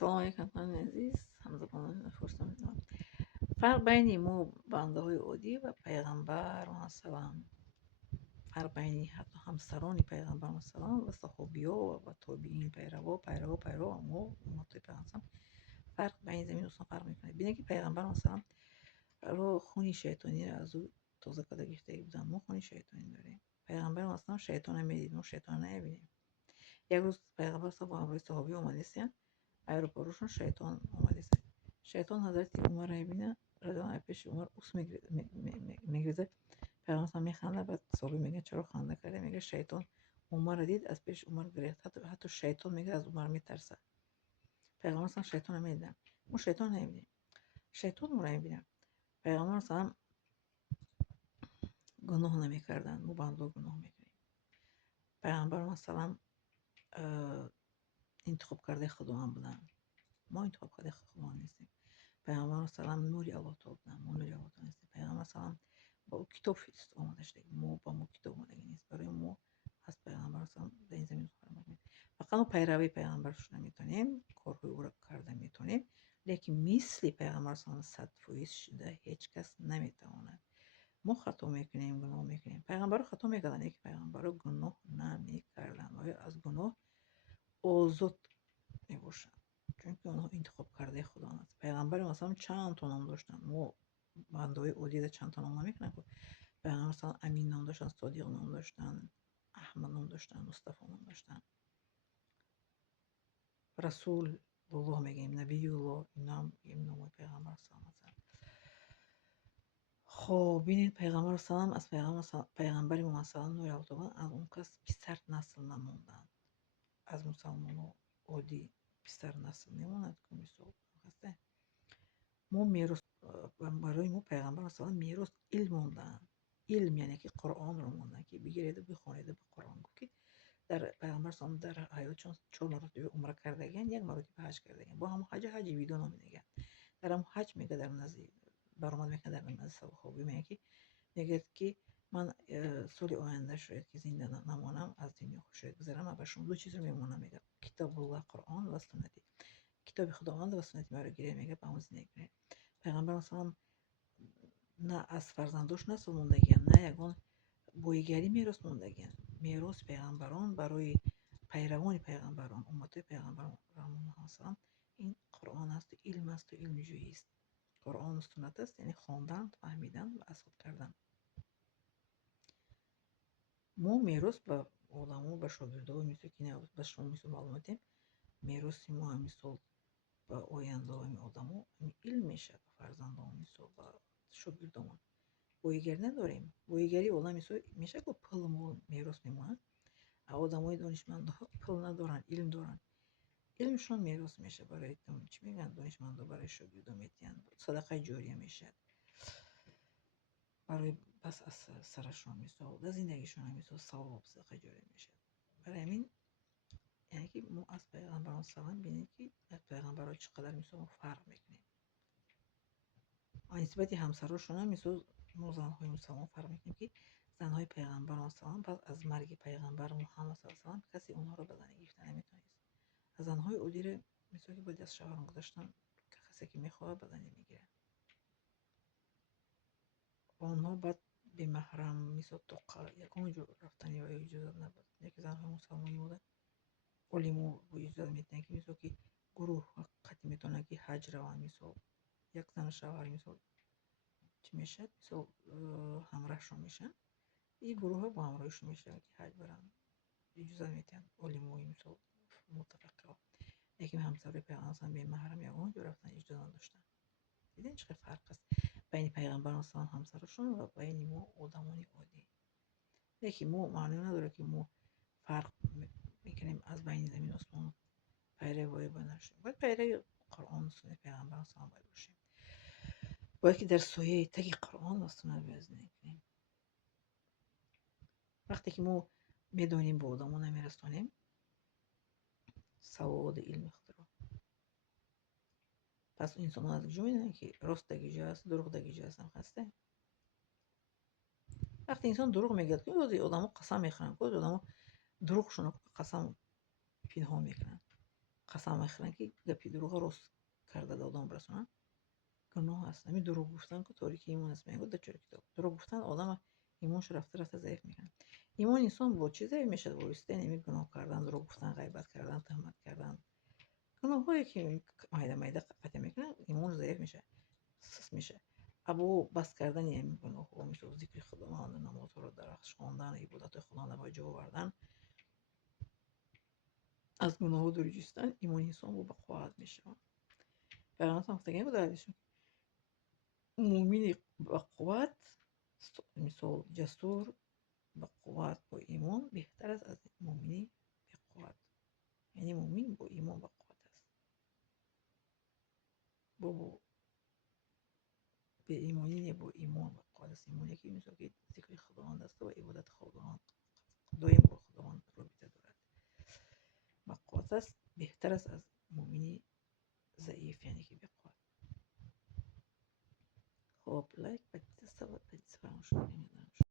سلام علیکم خانم عزیز، همزبانان فرصت میدونم فرق بین مو بنده های عادی و پیغمبر و سلام، فرق بین حتی همسران پیغمبر و سلام و صحابیا و تابعین پیرو و مو امت پیغمبر فرق بین زمین و آسمان فرق میکنه. ببینید که پیغمبر و سلام رو خونی شیطانی رو از او تازه کده گرفته بودن. ما خونی شیطانی داریم. پیغمبر و سلام شیطان میدید، ما شیطان نمیبینیم. یک روز پیغمبر صاحب با همراه صحابی اومدن аэропортшон шайтон омадест. Шайтон ҳазрати Умарро мебина, радиаллоҳу анҳу пеши Умар ус мегризад. Пайғамбар механдад, баъд соҳиб мегӯяд чаро ханда карда? Мегӯяд шайтон Умарро дид, аз пеши Умар грехт. ҳатто шайтон мегӯяд аз Умар метарсад. Пайғамбар салам шайтонро медиданд. мо шайтон намебинем. Шайтон моро мебинад. Пайғамбар салам гуноҳ намекарданд. мо бандо гуноҳ мекунем. Пайғамбар салам интихоб кардаи худованд буданд. ما انتخاب کرده خودمان نیستیم. پیامبر سلام نوری الله تعالی بودن. ما نوری الله تعالی نیستیم. پیامبر سلام با او کتاب فرست آماده شده. ما با ما کتاب آماده نیست. برای ما از پیامبر سلام در این زمین خواهیم کنیم. فقط ما پیروی پیامبرش نمیتونیم، کارهای او را کرده میتونیم، لیکن مثل پیامبر سلام 100% شده هیچ کس نمیتواند. ما خطا میکنیم، گناه میکنیم. پیامبر خطا میکردن، یک پیامبر گناه نمیکردن و از گناه آزاد میباشند. چون که آنها انتخاب کرده خدا است. پیغمبر مثلا چند تا نام داشتن. ما بنده‌های عادی چند تا نام نمیکنن. پیغمبر مثلا امین نام داشتن، صادق نام داشتن، احمد نام داشتن، مصطفی نام داشتن، رسول الله میگیم، نبی الله، نام نام پیغمبر سلام. خب ببینید پیغمبر سلام از پیغمبر ما سلام نور الله از اون کس پسر نسل نموندن. از مسلمان عادی پسر نسل نموند که میسو هسته. ما میراث برای ما پیغمبر مثلا میراث علم موندن. علم یعنی که قرآن رو موندن که بگیرید و بخونید به قرآن. که در پیغمبر سلام در حیات 4 مرتبه عمره کردگان، یک مرتبه حج کردگان. با هم حج ویدو نمیگن. در هم حج میگه در نزد برآمد میکنه در نزد صحابه میگه که من سال آینده شاید که زنده نمانم از دنیا خوشایند بگذرم و به شما دو چیز رو میمونم. میگه کتاب الله قرآن و سنتی. کتاب خداوند و سنت مرا گیره میگه به اون زندگی. پیغمبر مثلا نه از فرزنداش نسل موندگیان، نه یگان بویگری میراث موندگیان. میراث پیغمبران برای پیروان پیغمبران، امت پیغمبران مثلا این قرآن است و علم است و علم جویی است. قرآن و سنت است، یعنی خواندن، فهمیدن و اثبات کردن. ما میراث به علما و شاگردان مثل که نه به شما مثل معلوماتیم، میراث ما مثل به آینده های آدما علم میشه، به فرزندان مثل به شاگردان. بویگری نداریم. بویگری عالم میشه که پل میراث میمونن. آدمای دانشمندها پل ندارن، علم دارن. علمشون میراث میشه برای چی میگن دانشمندا برای شاگردان میتین صدقه جاریه میشه. برای بس از سرشون میسه در زندگیشون هم میسه ثواب صدقه جاریه میشه. برای همین یعنی که ما از پیغمبران سلام بینید که از پیغمبران چقدر میسه فرق میکنیم. نسبت همسراشون هم میسه ما زنهای مسلمان فرق میکنیم که زنهای پیغمبران سلام پس از مرگ پیغمبر محمد صلی الله علیه و کسی اونها رو بدن گرفتن نمیتونست. از زنهای عادی مثل که باید از شوهران گذاشتن که کسی که میخواد بدن نمیگیره. آنها بعد به محرم مثل توقع یکون جو رفتن یا اجازه نبود. یکی زنهای مسلمانی بوده علمو با اجازه میتونن که مثل که گروه وقتی میتونن که حج روان مثل یک زن شوهر مثل چی میشه مثل همراهشون میشن. این گروه ها با همراهشون میشن که حج برن اجازه میتونن علموی مثل متفقه. یکی همسر پیغمبر به محرم یکون جو رفتن اجازه نداشتن. دیدین چه فرق است بین پیغمبران سلام همسرشون و بین ما آدمان عادی. یکی ما معنی نداره که ما فرق میکنیم از بین زمین و آسمان پیروی بنشیم. باید پیروی قرآن و سنت پیغمبران سلام باید باشیم. باید که در سایه تک قرآن و سنت زندگی کنیم. وقتی که ما میدونیم به آدمان نمیرسونیم سواد علم اختراع. پس انسان ها از کجا میدونن که راست در کجا هست، دروغ در کجا هست هم هسته. وقتی انسان دروغ میگه که بعضی آدما قسم میخورن، بعضی آدما دروغشون قسم پنهان میکنن. قسم میخورن که گپی دروغ راست کرده به آدم برسونن، گناه است. همین دروغ گفتن که تاریکی ایمان است. میگه در چه کتاب دروغ گفتن آدم ایمانش رفته رفته ضعیف میکنه. ایمان انسان با چیز ضعیف میشه؟ با نمی گناه کردن، دروغ گفتن، غیبت کردن، تهمت کردن، گناه هایی که مایده مایده قطع میکنه، ایمان ضعیف میشه، سست میشه. ابو بس کردن این گناه ها مثل ذکر خداوند، نماز ها رو درخش خواندن، عبادت خدا رو با جا آوردن، از گناه ها دوری جستن، ایمان انسان با بقوت میشه. پیغمبر هم گفته بود حدیثشون مومن بقوت مثل جسور بقوت با ایمان بهتر است از مومنی بقوت. یعنی مومن با ایمان بقوت است. با به ایمانی با ایمان بقوت است. ایمانی که مثل که ذکر خداوند است و عبادت خداوند دایم با خداوند رابطه دارد، بقوت است، بهتر است از مومنی ضعیف، یعنی که بقوت. خب لایک